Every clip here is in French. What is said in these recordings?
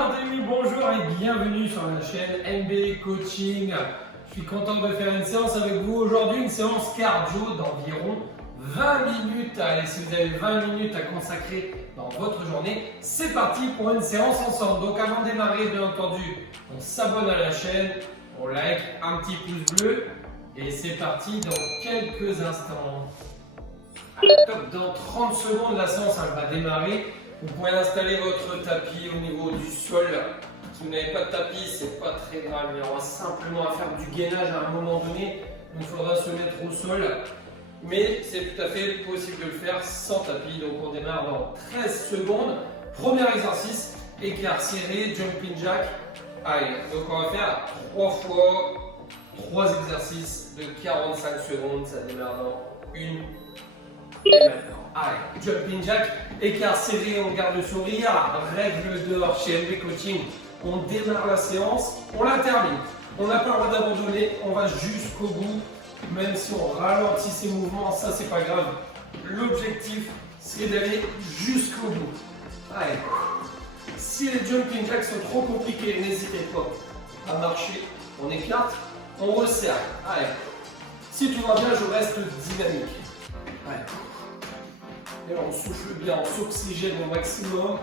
Barthélemy, bonjour et bienvenue sur la chaîne MB Coaching. Je suis content de faire une séance avec vous aujourd'hui, une séance cardio d'environ 20 minutes. Allez, si vous avez 20 minutes à consacrer dans votre journée, c'est parti pour une séance ensemble. Donc avant de démarrer, bien entendu, on s'abonne à la chaîne, on like, un petit pouce bleu et c'est parti dans quelques instants. Top, dans 30 secondes, la séance elle va démarrer. Vous pouvez installer votre tapis au niveau du sol. Si vous n'avez pas de tapis, c'est pas très grave. Il y aura simplement à faire du gainage à un moment donné. Il faudra se mettre au sol. Mais c'est tout à fait possible de le faire sans tapis. Donc on démarre dans 13 secondes. Premier exercice, écart serré, jumping jack. Allez, donc on va faire 3 fois 3 exercices de 45 secondes. Ça démarre dans 1. Et maintenant, allez, jumping jack, écart serré, on garde le sourire, règle d'or chez MB Coaching, on démarre la séance, on la termine. On n'a pas le droit d'abandonner, on va jusqu'au bout, même si on ralentit ses mouvements, ça c'est pas grave. L'objectif, c'est d'aller jusqu'au bout. Allez, si les jumping jacks sont trop compliqués, n'hésitez pas à marcher, on écarte, on resserre. Allez, si tout va bien, je reste dynamique. Allez. Et on souffle bien, on s'oxygène au maximum.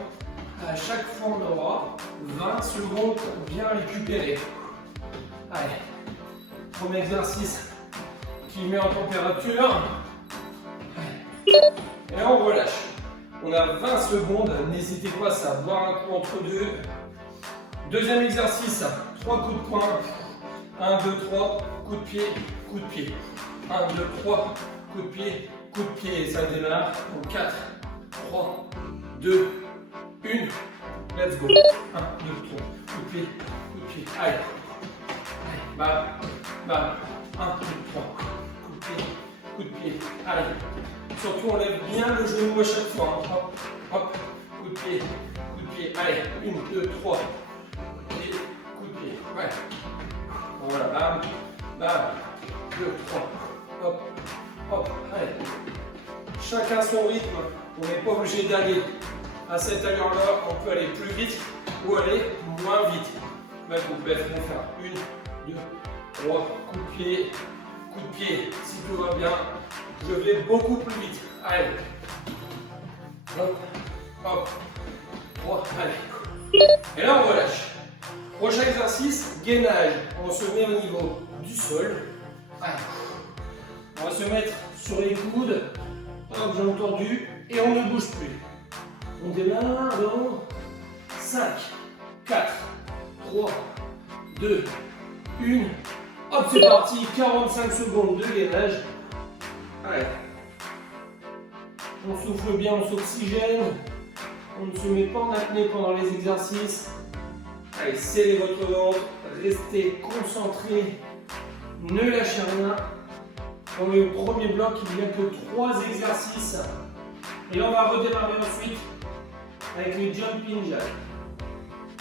À chaque fois, on aura 20 secondes pour bien récupérer. Allez, premier exercice qui met en température. Et là, on relâche. On a 20 secondes, n'hésitez pas à boire un coup entre deux. Deuxième exercice, 3 coups de poing. 1, 2, 3, coup de pied, coup de pied. 1, 2, 3, coup de pied. Coup de pied et ça démarre pour 4, 3, 2, 1, let's go. 1, 2, 3, coup de pied, allez. Allez, bam, bam, 1, 2, 3, coup de pied, allez. Surtout on lève bien le genou à chaque fois. Hein. Hop, hop, coup de pied, allez. 1, 2, 3, et coup de pied, ouais. Voilà, bam, bam, 2, 3, hop. Hop, allez. Chacun son rythme, on n'est pas obligé d'aller à cette allure-là, on peut aller plus vite ou aller moins vite. Même vous pouvez faire 1, 2, 3, coup de pied, si tout va bien, je vais beaucoup plus vite. Allez, hop, hop, 3, allez. Et là on relâche. Prochain exercice, gainage. On se met au niveau du sol. Allez. On va se mettre sur les coudes, hop, jambes tendues, et on ne bouge plus. On démarre dans 5, 4, 3, 2, 1. Hop, c'est parti, 45 secondes de gainage. Allez. On souffle bien, on s'oxygène. On ne se met pas en apnée pendant les exercices. Allez, serrez votre ventre, restez concentrés, ne lâchez rien. Dans le premier bloc, il n'y a que 3 exercices. Et là, on va redémarrer ensuite avec les jumping jacks.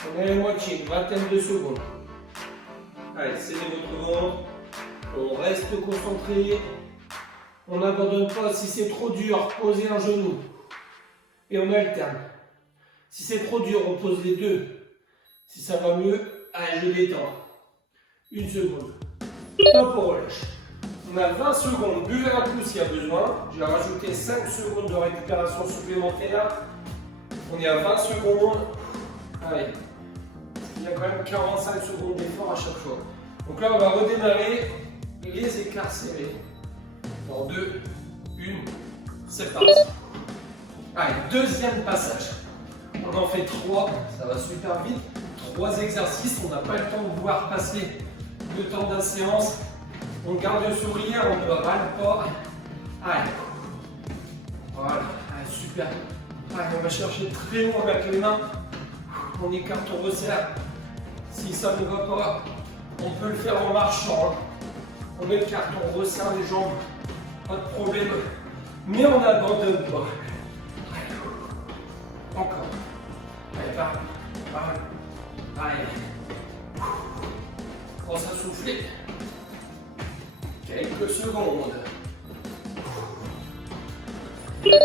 On est à la moitié, une vingtaine de secondes. Allez, serrez votre ventre. On reste concentré. On n'abandonne pas. Si c'est trop dur, posez un genou. Et on alterne. Si c'est trop dur, on pose les deux. Si ça va mieux, allez, je détends. 1 seconde. Top, on relâche. On a 20 secondes, buvez un coup s'il y a besoin. J'ai rajouté 5 secondes de récupération supplémentaire. On est à 20 secondes. Allez, il y a quand même 45 secondes d'effort à chaque fois. Donc là, on va redémarrer les écarts serrés. Dans 2, 1, c'est parti. Allez, deuxième passage. On en fait 3, ça va super vite. 3 exercices, on n'a pas le temps de voir passer le temps de la séance. On garde le sourire, on ne râle pas. Allez. Voilà, allez, super. Allez, on va chercher très haut avec les mains. On écarte, on resserre. Si ça ne va pas, on peut le faire en marchant. On écarte, on resserre les jambes. Pas de problème. Mais on n'abandonne pas. Allez. Encore. Allez, par. Allez. Commence à souffler. Quelques secondes.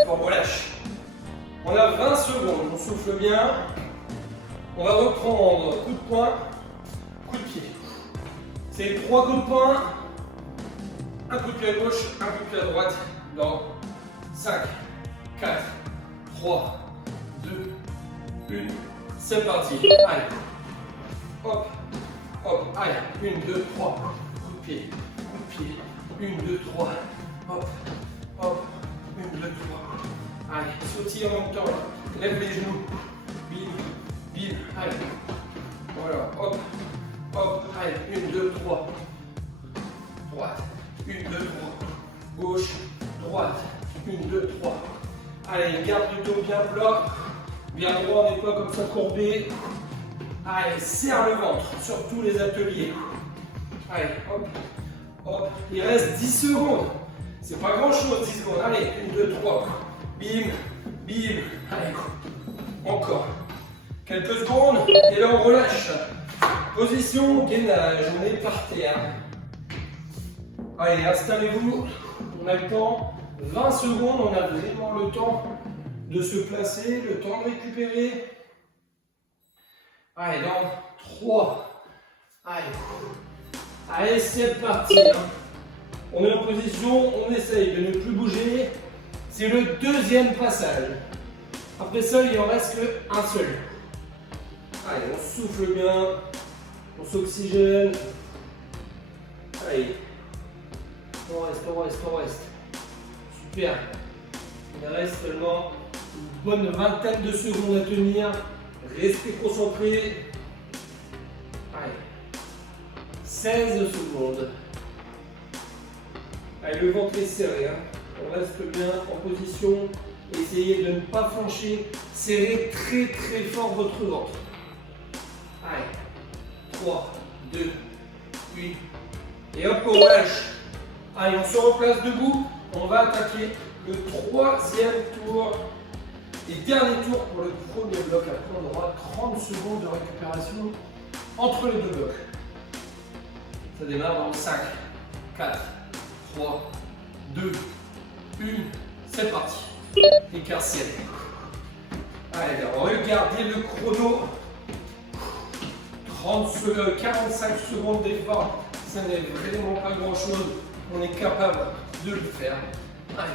On relâche. On a 20 secondes. On souffle bien. On va reprendre coup de poing, coup de pied. C'est 3 coups de poing, un coup de pied à gauche, un coup de pied à droite dans 5, 4, 3, 2, 1. C'est parti. Allez. Hop, hop, allez. 1, 2, 3. Coup de pied, coup de pied. 1, 2, 3. Hop, hop. 1, 2, 3. Allez, sautille en même temps. Lève les genoux. Bim, bim. Allez. Voilà, hop, hop. Allez, 1, 2, 3. Droite. 1, 2, 3. Gauche, droite. 1, 2, 3. Allez, garde le dos bien plat. Bien droit, on n'est pas comme ça courbé. Allez, serre le ventre sur tous les ateliers. Allez, hop, hop. Il reste 10 secondes. C'est pas grand chose, 10 secondes. Allez, 1, 2, 3. Bim, bim. Allez, encore. Quelques secondes. Et là, on relâche. Position gainage. On est par terre. Allez, installez-vous. On a le temps. 20 secondes. On a vraiment le temps de se placer, le temps de récupérer. Allez, dans 3. Allez. Allez, c'est parti. On est en position, on essaye de ne plus bouger. C'est le deuxième passage. Après ça, il en reste qu'un seul. Allez, on souffle bien. On s'oxygène. Allez. On reste, on reste, on reste. Super. Il reste seulement une bonne vingtaine de secondes à tenir. Restez concentrés. Allez. 16 secondes. Allez, le ventre est serré. On reste bien en position. Essayez de ne pas flancher. Serrez très très fort votre ventre. Allez. 3, 2, 1. Et hop, on relâche. Allez, on se replace debout. On va attaquer le troisième tour et dernier tour pour le premier bloc. Après, on aura 30 secondes de récupération entre les deux blocs. Ça démarre dans 5, 4, 3, 2, 1. C'est parti. Écart serré. Allez, regardez le chrono. 45 secondes d'effort. Ça n'est vraiment pas grand chose. On est capable de le faire. Allez.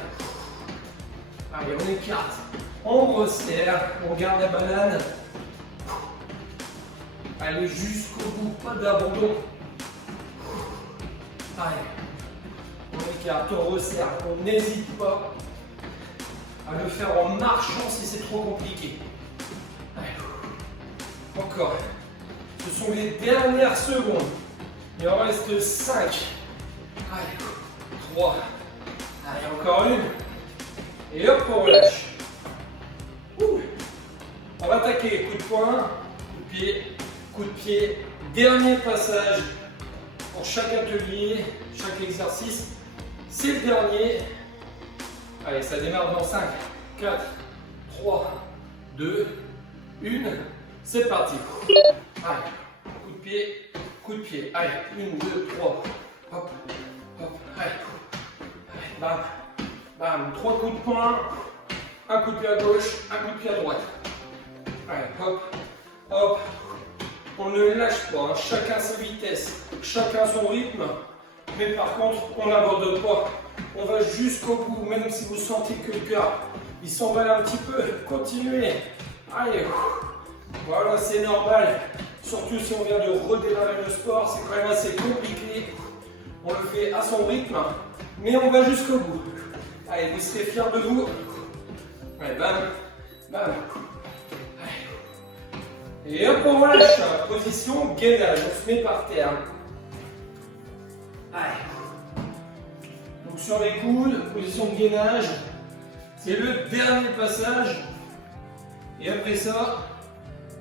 Allez, on écarte. On resserre. On garde la banane. Allez jusqu'au bout. Pas d'abandon. Allez. On écarte, on resserre. On n'hésite pas à le faire en marchant si c'est trop compliqué. Allez. Encore. Ce sont les dernières secondes. Il en reste 5. Allez. 3. Allez, encore une. Et hop, on relâche. Ouh. On va attaquer. Coup de poing, coup de pied, coup de pied. Dernier passage pour chaque atelier, chaque exercice. C'est le dernier. Allez, ça démarre dans 5, 4, 3, 2, 1. C'est parti. Allez, coup de pied, coup de pied. Allez, 1, 2, 3. Hop, hop, allez. Allez, bam, bam. 3 coups de poing. Un coup de pied à gauche, un coup de pied à droite. Allez, hop, hop. On ne lâche pas, chacun sa vitesse, chacun son rythme. Mais par contre, on n'abandonne pas. On va jusqu'au bout, même si vous sentez que le cœur, il s'emballe un petit peu. Continuez. Allez. Voilà, c'est normal. Surtout si on vient de redémarrer le sport, c'est quand même assez compliqué. On le fait à son rythme, mais on va jusqu'au bout. Allez, vous serez fiers de vous. Allez, bam, bam. Allez. Et hop, on relâche. Position gainage, on se met par terre. Allez. Donc sur les coudes, position de gainage. C'est le dernier passage. Et après ça,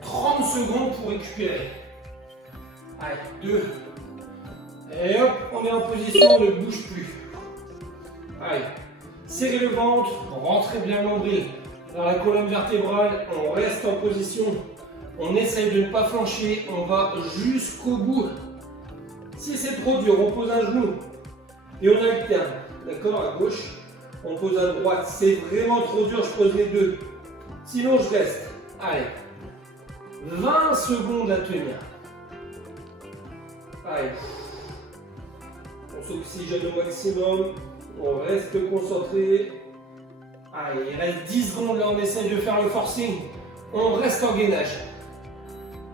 30 secondes pour récupérer. Allez, 2. Et hop, on est en position, on ne bouge plus. Allez, serrez le ventre, rentrez bien le nombril dans la colonne vertébrale, on reste en position. On essaye de ne pas flancher, on va jusqu'au bout. Si c'est trop dur, on pose un genou et on alterne. D'accord, à gauche, on pose à droite. C'est vraiment trop dur, je pose les deux. Sinon, je reste. Allez. 20 secondes à tenir. Allez. On s'oxygène au maximum. On reste concentré. Allez, il reste 10 secondes. Là, on essaye de faire le forcing. On reste en gainage.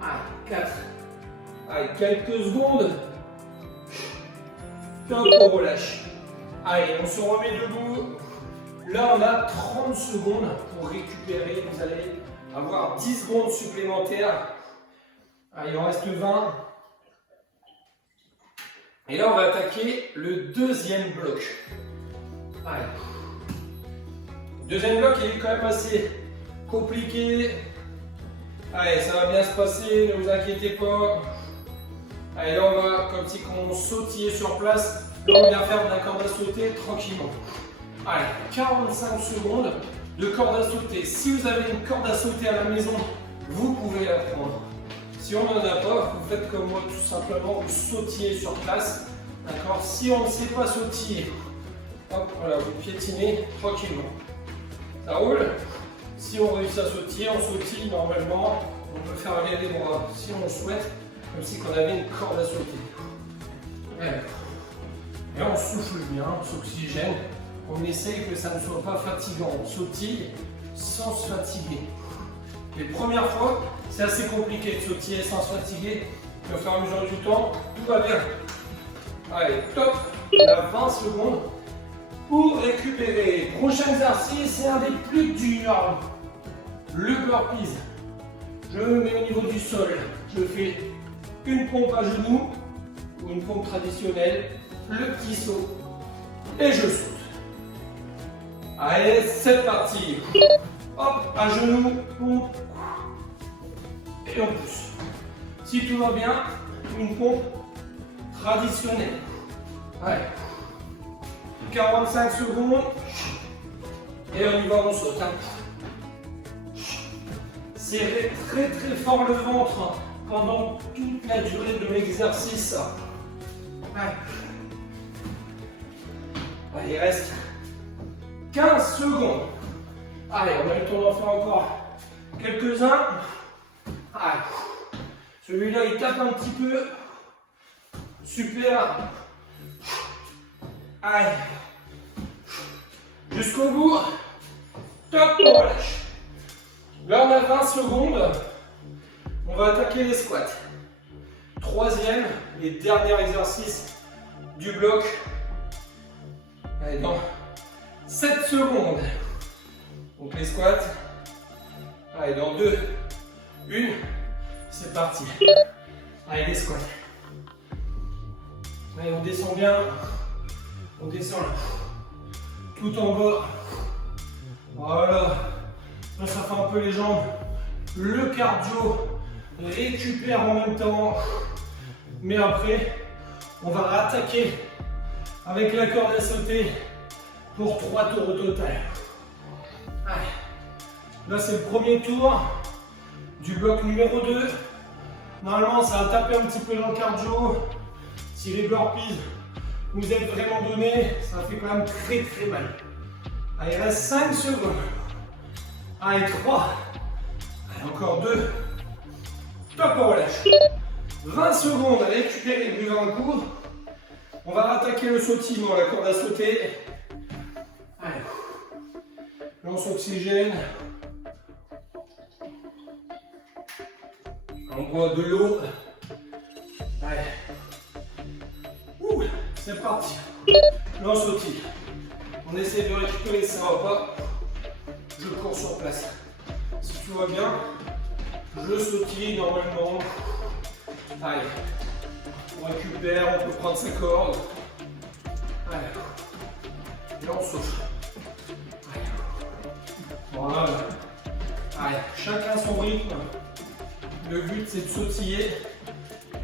Allez, 4. Allez, quelques secondes. Top, on relâche. Allez, on se remet debout. Là, on a 30 secondes pour récupérer. Vous allez avoir 10 secondes supplémentaires. Allez, il en reste 20. Et là, on va attaquer le deuxième bloc. Allez. Le deuxième bloc, il est quand même assez compliqué. Allez, ça va bien se passer, ne vous inquiétez pas. Allez, là, on va, comme si on sautillait sur place. Là, on vient faire de la corde à sauter tranquillement. Allez, 45 secondes de corde à sauter. Si vous avez une corde à sauter à la maison, vous pouvez la prendre. Si on n'en a pas, vous faites comme moi, tout simplement, vous sautillez sur place. D'accord? Si on ne sait pas sautiller, hop, voilà, vous piétinez tranquillement. Ça roule? Si on réussit à sautiller, on sautille normalement. On peut faire aller les bras si on le souhaite, comme si on avait une corde à sauter. Et on souffle bien, on s'oxygène. On essaye que ça ne soit pas fatigant. On sautille sans se fatiguer. Les premières fois, c'est assez compliqué de sautiller sans se fatiguer. Mais au fur et à mesure du temps, tout va bien. Allez, top. On a 20 secondes pour récupérer. Prochain exercice, c'est un des plus durs. Le burpees. Je me mets au niveau du sol. Je fais une pompe à genoux ou une pompe traditionnelle, le petit saut et je saute. Allez, c'est parti. Hop, à genoux, pompe et on pousse. Si tout va bien, une pompe traditionnelle. Allez, 45 secondes et on y va, on saute. Serrez très très fort le ventre pendant toute la durée de l'exercice. Allez, il reste 15 secondes. Allez, on a le temps d'en faire encore quelques-uns. Allez. Celui-là, il tape un petit peu. Super. Allez. Jusqu'au bout. Top, on relâche. Là, on a 20 secondes. On va attaquer les squats. Troisième et dernier exercice du bloc. Allez, dans 7 secondes. Donc les squats. Allez, dans 2, 1, c'est parti. Allez, les squats. Allez, on descend bien. On descend là. Tout en bas. Voilà. Là, ça fait un peu les jambes. Le cardio récupère en même temps. Mais après, on va rattaquer avec la corde à sauter pour 3 tours au total. Allez. Là, c'est le premier tour du bloc numéro 2. Normalement, ça va taper un petit peu dans le cardio. Si les burpees vous êtes vraiment donné, ça fait quand même très très mal. Allez, il reste 5 secondes. Allez, 3. Allez, encore 2. Top, on relâche. 20 secondes à récupérer, buvez un coup. On va rattaquer le sautillement, la corde à sauter. Allez. Là, on s'oxygène. On boit de l'eau. Allez. Ouh, c'est parti. Là, on sautille. On essaie de récupérer, ça va pas. Je cours sur place. Si tout va bien, je sautille normalement. Allez. On récupère, on peut prendre sa corde. Allez. Et on souffle. Allez. Voilà. Allez, chacun son rythme. Le but, c'est de sautiller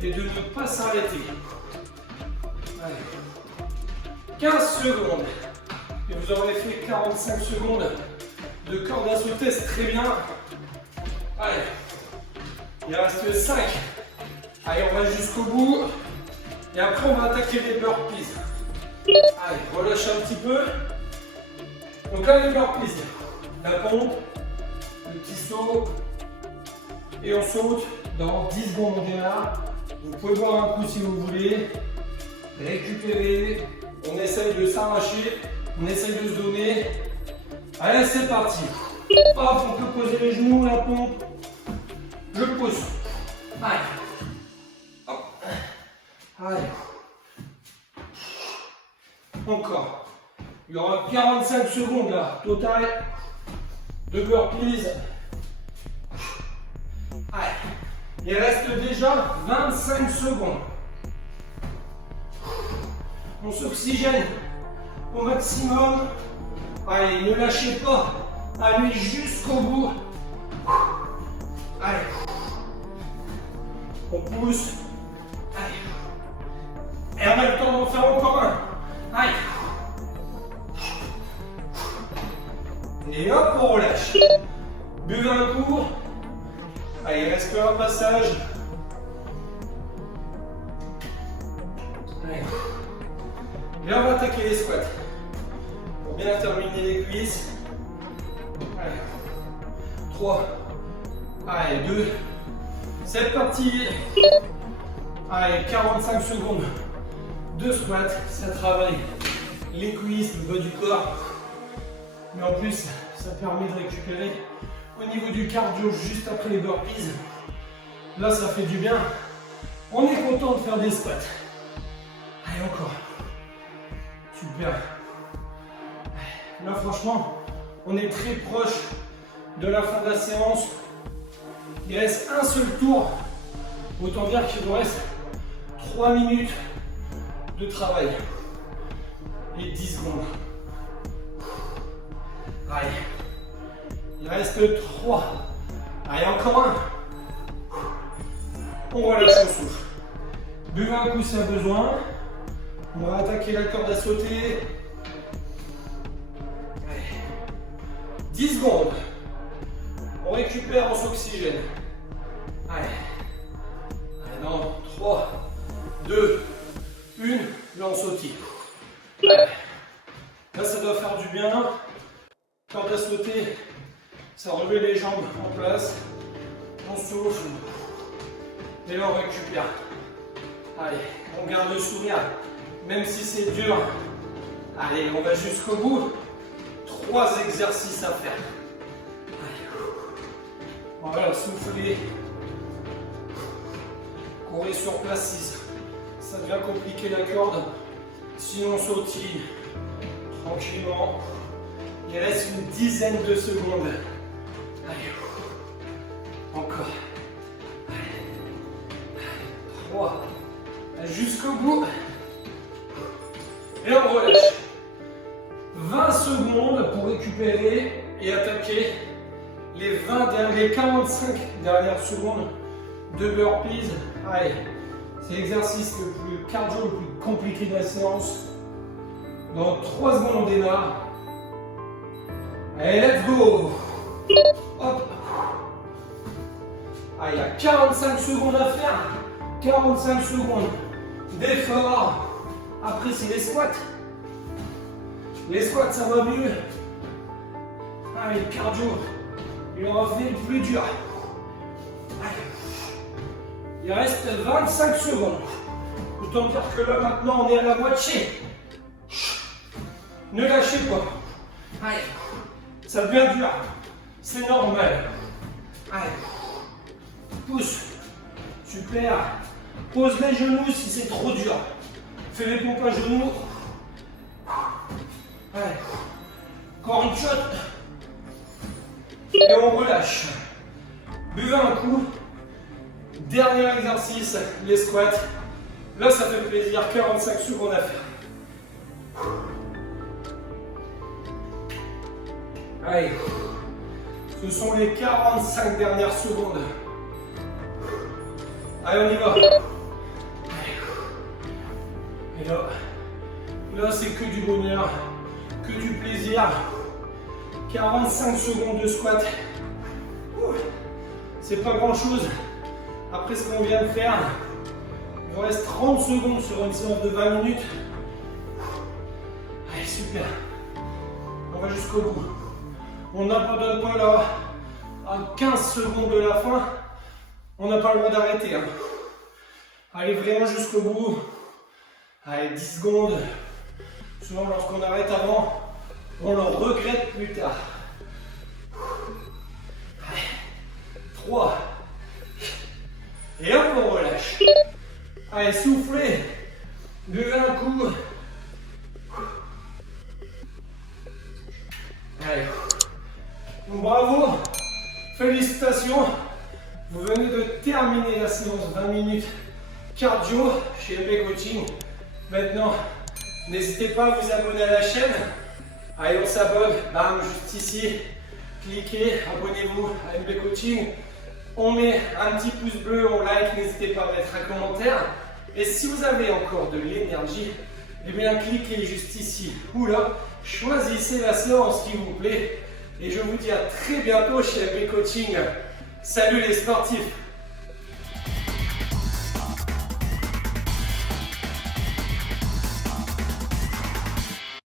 et de ne pas s'arrêter. Allez. 15 secondes. Et vous aurez fait 45 secondes de corde à sauter, c'est très bien. Allez. Il reste 5. Allez, on va jusqu'au bout. Et après, on va attaquer les burpees. Allez, relâche un petit peu. Donc là, les burpees. La pompe, le petit saut Et on saute dans 10 secondes, on démarre. Vous pouvez boire un coup si vous voulez. Récupérer. On essaye de s'arracher. On essaye de se donner. Allez, c'est parti. Hop, on peut poser les genoux, la pompe. Je pose. Allez. Hop. Allez. Encore. Il y aura 45 secondes là, total. De burpees. Allez. Il reste déjà 25 secondes. On s'oxygène au maximum. Allez, ne lâchez pas. Allez jusqu'au bout. Allez. On pousse. Allez. Et en même temps, on va faire encore un. Allez. Et hop, on relâche. Buvez un coup. Allez, il reste un passage. Allez. Et on va attaquer les squats. Pour bien terminer les cuisses. Allez. 3. Allez, 2. C'est parti. Allez, 45 secondes de squat. Ça travaille les cuisses, le bas du corps. Mais en plus, ça permet de récupérer au niveau du cardio juste après les burpees. Là, ça fait du bien. On est content de faire des squats. Allez, encore. Super. Là, franchement, on est très proche de la fin de la séance. Il reste un seul tour. Autant dire qu'il nous reste 3 minutes de travail. Et 10 secondes. Allez. Il reste 3. Allez, encore un. On relâche le souffle. Buvez un coup si y a besoin. On va attaquer la corde à sauter. Allez. 10 secondes. On récupère, on s'oxygène. Allez. Allez, dans 3, 2, 1. Là, on sautille. Allez. Là, ça doit faire du bien. Corde à sauter. Ça remet les jambes en place. On souffle. Et là, on récupère. Allez, on garde le sourire. Même si c'est dur. Allez, on va jusqu'au bout. 3 exercices à faire. Allez. Voilà, souffler. Courir sur place si ça devient compliqué la corde. Sinon, on sautille tranquillement. Il reste une dizaine de secondes. Allez. Encore. Allez. 3. Jusqu'au bout. Et on relâche. 20 secondes pour récupérer et attaquer les 45 dernières secondes de burpees. Allez. C'est l'exercice le plus cardio, le plus compliqué de la séance. Dans 3 secondes, on démarre. Allez, let's go! Hop! Ah, il y a 45 secondes à faire. 45 secondes d'effort. Après, c'est les squats. Les squats, ça va mieux. Allez, le cardio, il aura fait le plus dur. Allez. Il reste 25 secondes. Autant dire que là, maintenant, on est à la moitié. Ne lâchez pas. Allez. Ça devient dur. C'est normal. Allez. Pousse. Super. Pose les genoux si c'est trop dur. Fais les pompes à genoux. Allez. Encore une shot. Et on relâche. Buvez un coup. Dernier exercice, les squats. Là, ça fait plaisir. 45 secondes à faire. Allez. Ce sont les 45 dernières secondes. Allez, on y va. Et là c'est que du bonheur, que du plaisir. 45 secondes de squat. C'est pas grand chose. Après ce qu'on vient de faire, il vous reste 30 secondes sur une séance de 20 minutes. Allez, super. On va jusqu'au bout. On n'abandonne pas là. À 15 secondes de la fin. On n'a pas le droit d'arrêter. Hein. Allez vraiment jusqu'au bout. Allez, 10 secondes. Souvent, lorsqu'on arrête avant, on le regrette plus tard. 3. Et hop, on relâche. Allez, soufflez. Buvez un coup. Allez. Bravo. Félicitations. Vous venez de terminer la séance 20 minutes cardio chez MB Coaching. Maintenant, n'hésitez pas à vous abonner à la chaîne. Allez, on s'abonne. Bam, juste ici. Cliquez, abonnez-vous à MB Coaching. On met un petit pouce bleu, on like, n'hésitez pas à mettre un commentaire. Et si vous avez encore de l'énergie, eh bien cliquez juste ici ou là. Choisissez la séance qui vous plaît. Et je vous dis à très bientôt chez MB Coaching. Salut les sportifs!